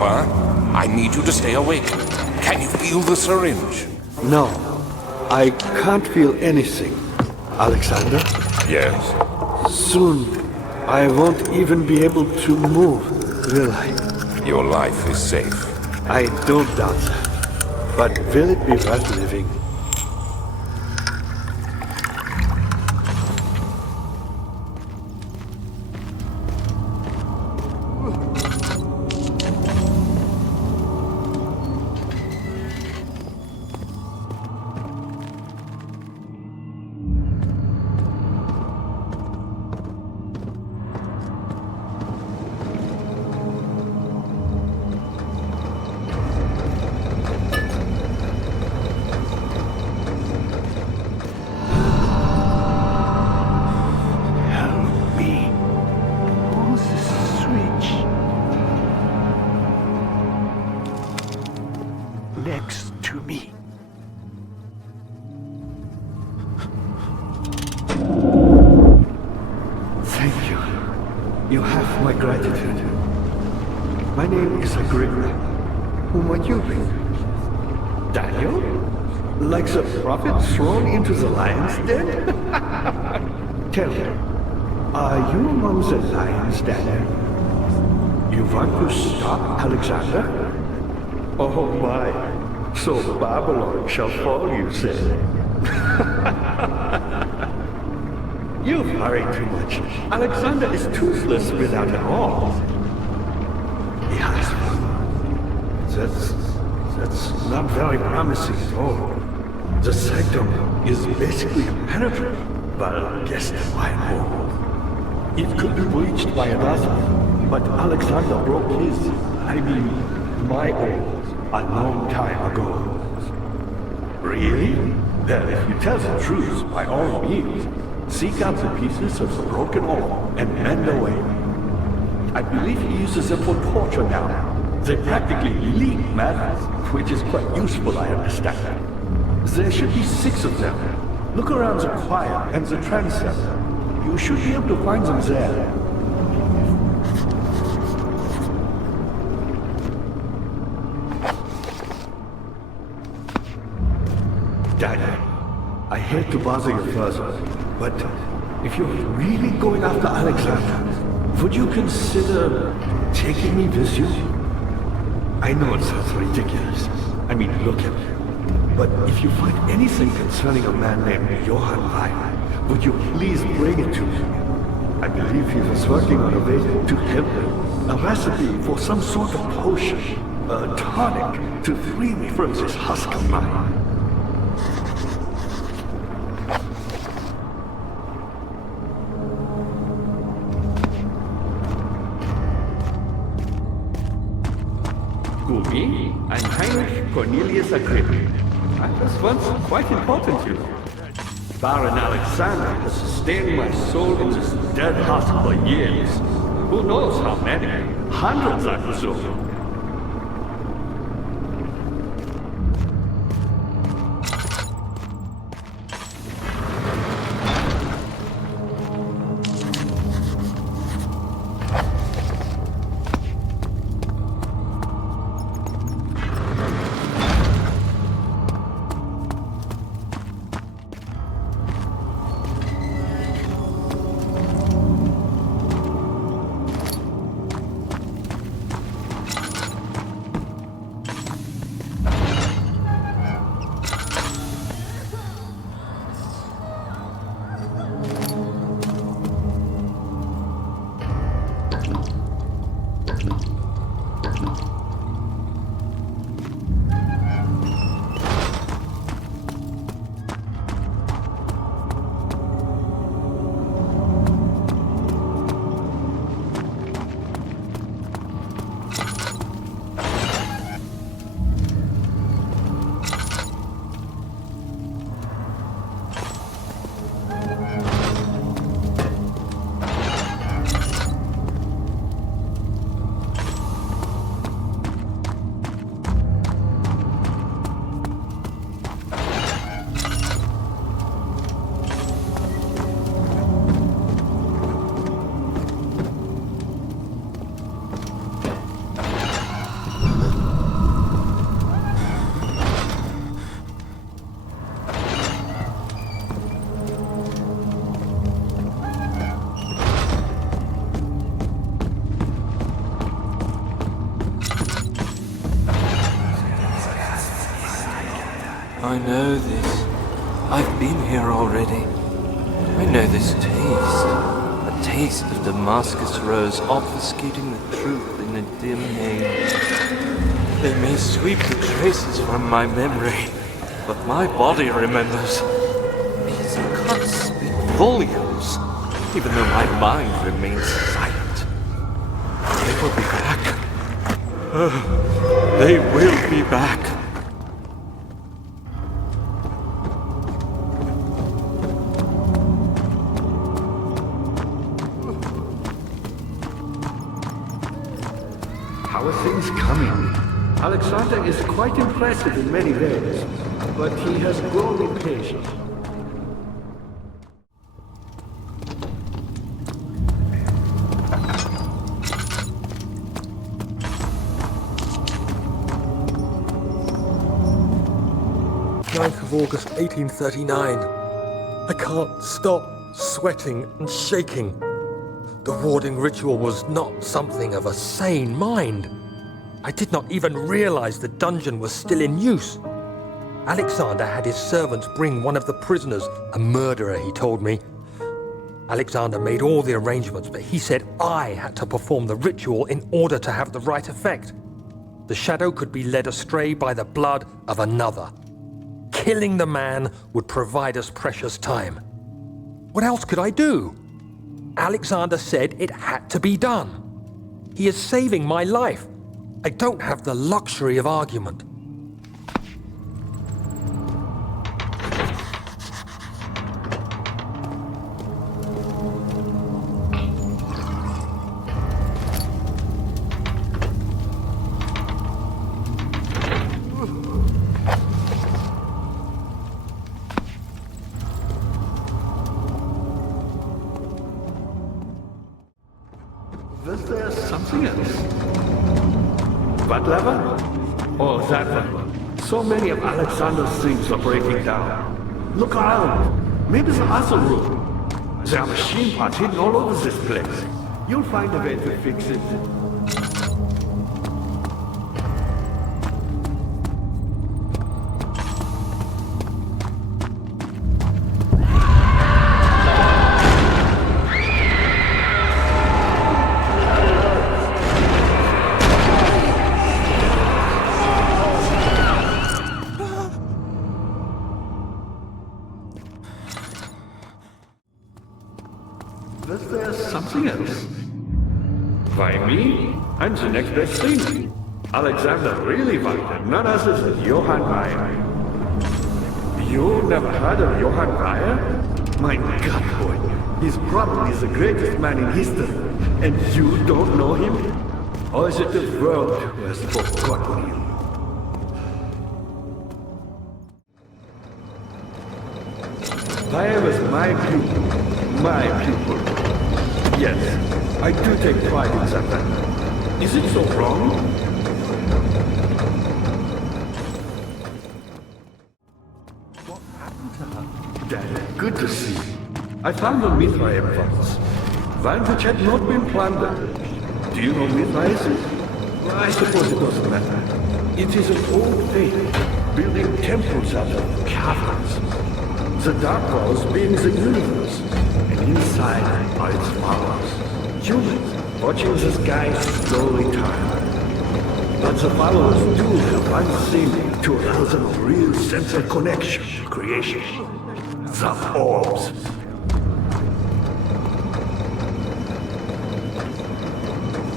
Papa. I need you to stay awake. Can you feel the syringe? No, I can't feel anything. Alexander, Yes. soon I won't even be able to move, will I? Your life is safe. I don't doubt that. But will it be worth living? Next to me. Thank you. You have my gratitude. My name is Agrippa. Whom are you? Daniel? Like the prophet thrown into the lion's den? Tell me, are you among the lions, Daniel? You want to stop Alexander? Oh my, so Babylon shall fall, you say? You worry too much. Alexander is toothless without an arm. Yes, that's not very promising at all. The sanctum is basically impenetrable, but against my wall. It could be breached by another, but Alexander broke his, my own. A long time ago. Really? Then if you tell the truth, by all means, seek out the pieces of the broken orb and mend away. I believe he uses them for torture now. They practically leak matter, which is quite useful, I understand. There should be 6 of them. Look around the choir and the transept. You should be able to find them there. Daniel, I hate to bother you further, but if you're really going after Alexander, would you consider taking me with you? I know it sounds ridiculous. I mean, look at me. But if you find anything concerning a man named Johann Wein, would you please bring it to me? I believe he was working on a way to help me. A recipe for some sort of potion, a tonic to free me from this husk of mine. Me? I'm Heinrich Cornelius Agrippa. I was once quite important, you know. Baron Alexander has sustained my soul in this dead husk for years. Who knows how many? Hundreds, I presume. I know this. I've been here already. I know this taste. A taste of Damascus rose obfuscating the truth in a dim haze. They may sweep the traces from my memory, but my body remembers. These cuts speak volumes, even though my mind remains silent. They will be back. They will be back. How are things coming? Alexander is quite impressive in many ways, but he has grown impatient. August 1839. I can't stop sweating and shaking. The warding ritual was not something of a sane mind. I did not even realize the dungeon was still in use. Alexander had his servants bring one of the prisoners, a murderer, he told me. Alexander made all the arrangements, but he said I had to perform the ritual in order to have the right effect. The shadow could be led astray by the blood of another. Killing the man would provide us precious time. What else could I do? Alexander said it had to be done. He is saving my life. I don't have the luxury of argument. Was there something else? What lever? Oh, that one. So many of Alexander's things are breaking down. Look around. Maybe the other room. There are machine parts hidden all over this place. You'll find a way to fix it. Was there something else? Why me? I'm the next best thing. Alexander really wanted none other than Johann Weyer. You never heard of Johann Weyer? My God, boy. He's probably the greatest man in history. And you don't know him? Or is it the world who has forgotten him? Weyer was my pupil. My pupil. Yes, I do take pride in that. Is it so wrong? What happened to her? Dad, good to see you. I found a Mithraim once. One which had not been plundered. Do you know Mithraism? Well, I suppose it doesn't matter. It is an old faith, building temples out of caverns. The dark walls being the universe, and inside are its followers. Humans watching the sky slowly turn. But the followers do have one thing to allow them a real sense of connection to creation. The orbs.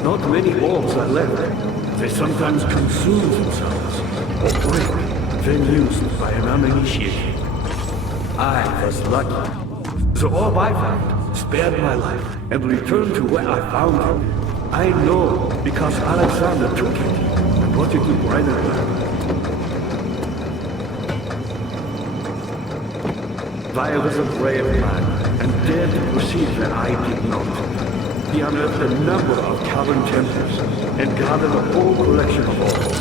Not many orbs are left. They sometimes consume themselves, or break, then used by an uninitiated. I was lucky. The orb I found spared my life and returned to where I found it. I know because Alexander took it and brought it to Brennenberg. Weyer was a brave man and dared to proceed where I did not. He unearthed a number of cavern temples and gathered a whole collection of orbs.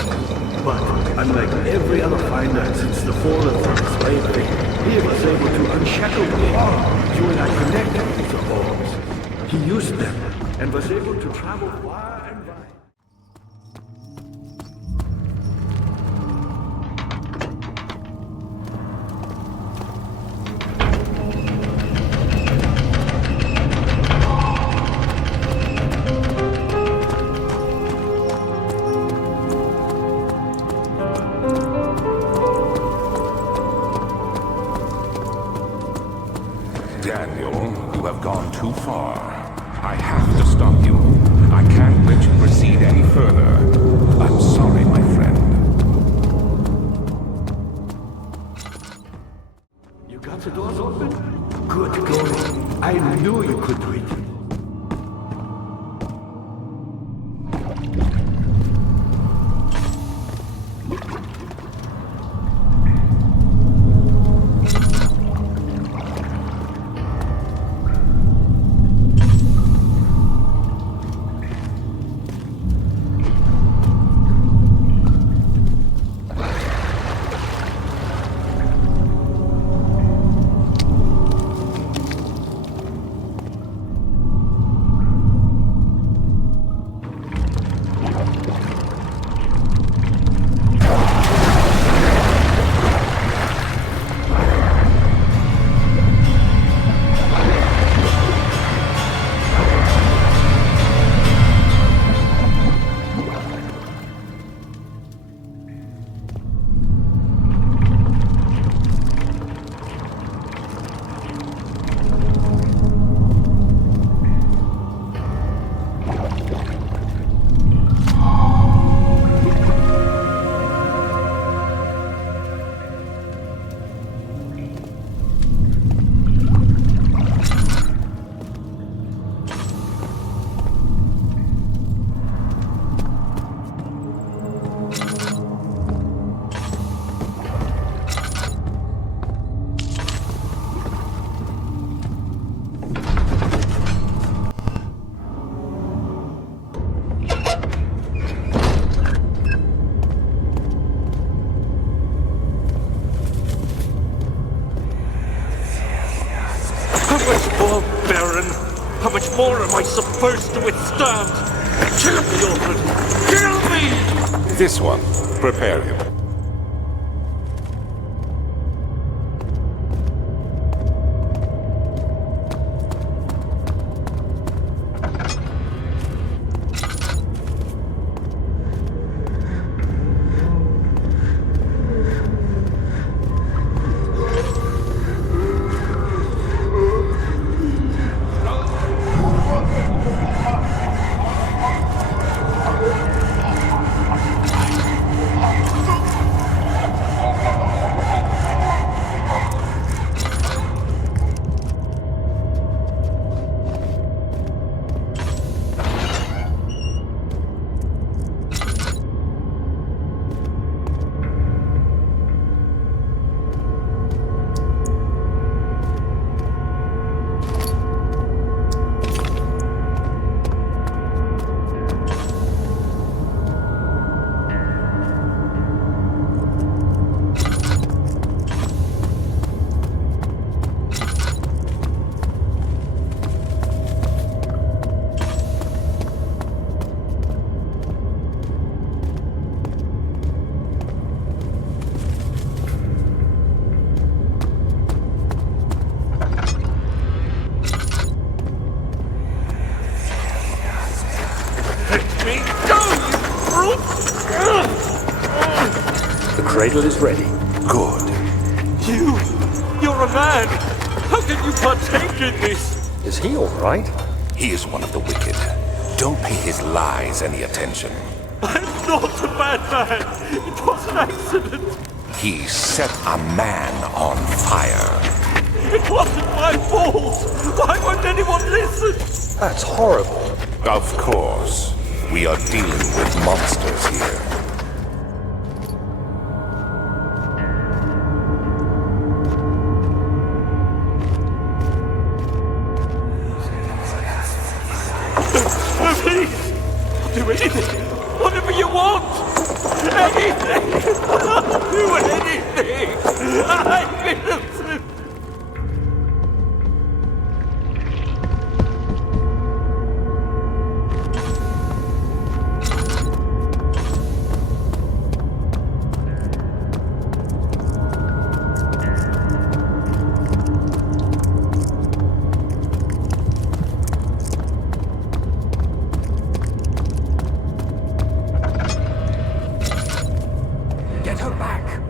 But unlike every other finder since the fall of the slave thing, he was able to unshackle the horror you and I connected with the orbs. He used them and was able to travel far and wide. too far. I have to stop you. I can't let you proceed any further. I'm sorry, my friend. You got the doors open? Good going. I knew you could do it. How much more am I supposed to withstand? Kill me, Alfred! Kill me! This one. Prepare him. The cradle is ready. Good. You're a man! How can you partake in this? Is he all right? He is one of the wicked. Don't pay his lies any attention. I'm not a bad man! It was an accident! He set a man on fire. It wasn't my fault! Why won't anyone listen? That's horrible. Of course. We are dealing with monsters here. Please! I'll do anything! Whatever you want! Anything! I'll do anything! I'm innocent! Get her back!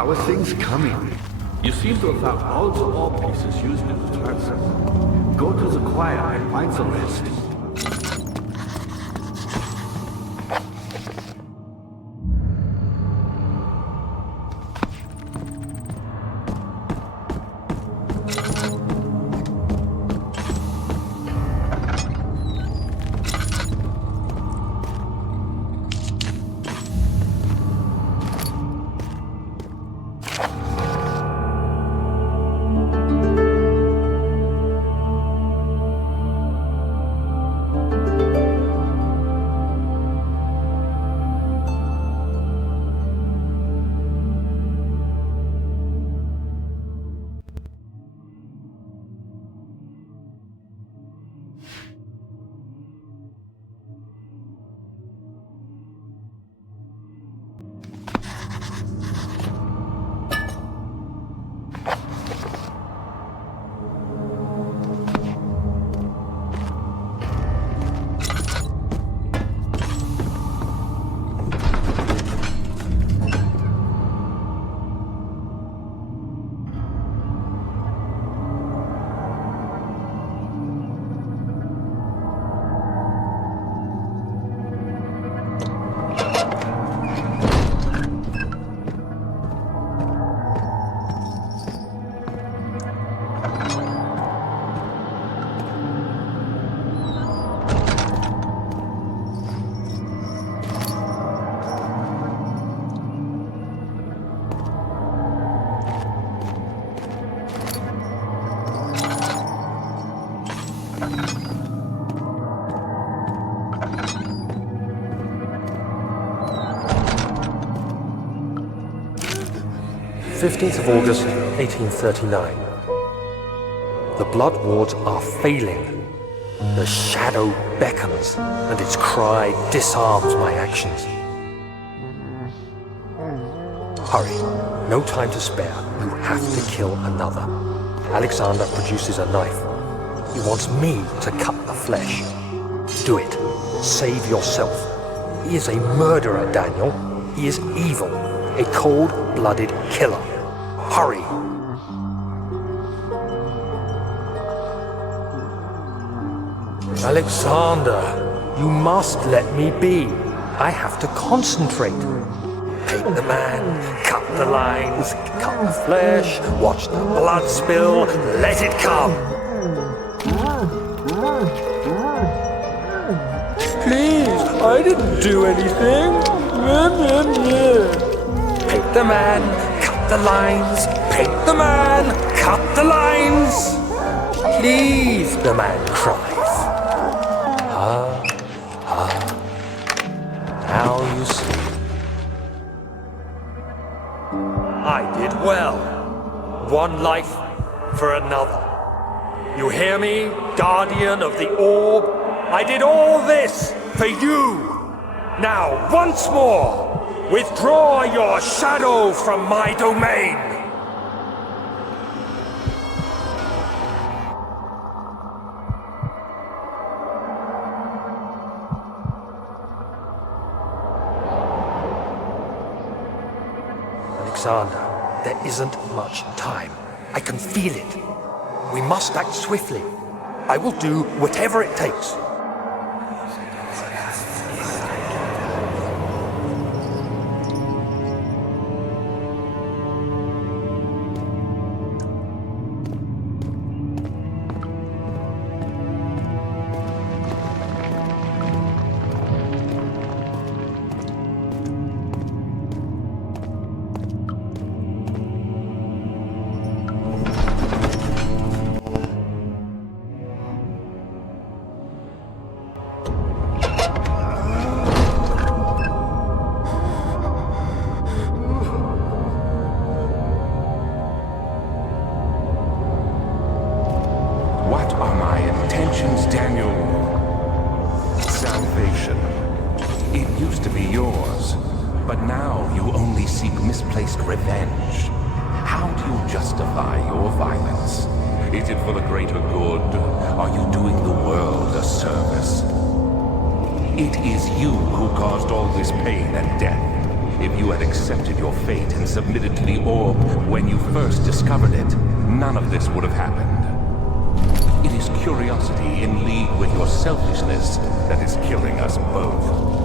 How are things coming? You seem to have found all the ore pieces used in the transit. Go to the choir and find the rest. 15th of August, 1839. The blood wards are failing. The shadow beckons, and its cry disarms my actions. Hurry, no time to spare. You have to kill another. Alexander produces a knife. He wants me to cut the flesh. Do it. Save yourself. He is a murderer, Daniel. He is evil. A cold-blooded killer. Hurry. Alexander, you must let me be. I have to concentrate. Paint the man, cut the lines, cut the flesh, watch the blood spill, let it come. Please, I didn't do anything. Paint the man, cut the lines, paint the man, cut the lines. Please, the man cries. Now you see. I did well. One life for another. You hear me, guardian of the orb? I did all this for you. Now, once more, withdraw your shadow from my domain. Alexander, there isn't much time. I can feel it. We must act swiftly. I will do whatever it takes. What are my intentions, Daniel? Salvation. It used to be yours, but now you only seek misplaced revenge. How do you justify your violence? Is it for the greater good? Are you doing the world a service? It is you who caused all this pain and death. If you had accepted your fate and submitted to the orb when you first discovered it, none of this would have happened. It is curiosity in league with your selfishness that is killing us both.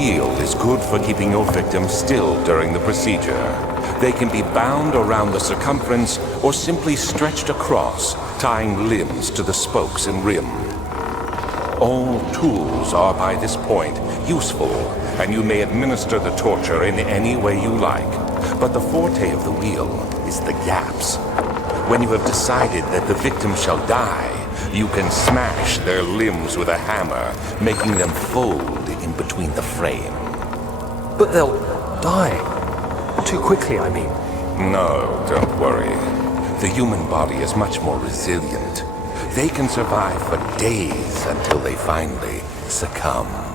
wheel is good for keeping your victim still during the procedure. They can be bound around the circumference or simply stretched across, tying limbs to the spokes and rim. All tools are by this point useful, and you may administer the torture in any way you like. But the forte of the wheel is the gaps. When you have decided that the victim shall die, you can smash their limbs with a hammer, making them fold in between the frame. But they'll die. Too quickly, I mean. No, don't worry. The human body is much more resilient. They can survive for days until they finally succumb.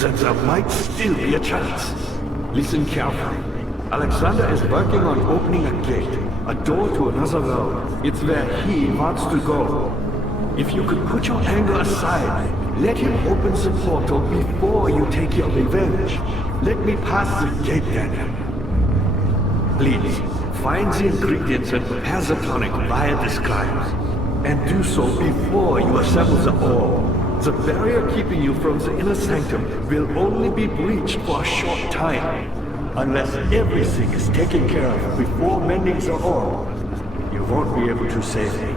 then there might still be a chance. Listen carefully. Alexander is working on opening a gate, a door to another realm. It's where he wants to go. If you could put your anger aside, let him open the portal before you take your revenge. Let me pass the gate, Daniel. Please, find the ingredients and prepare the tonic via the scribes. And do so before you assemble the orb. The barrier keeping you from the inner sanctum will only be breached for a short time. Unless everything is taken care of before mending the orb, you won't be able to save him.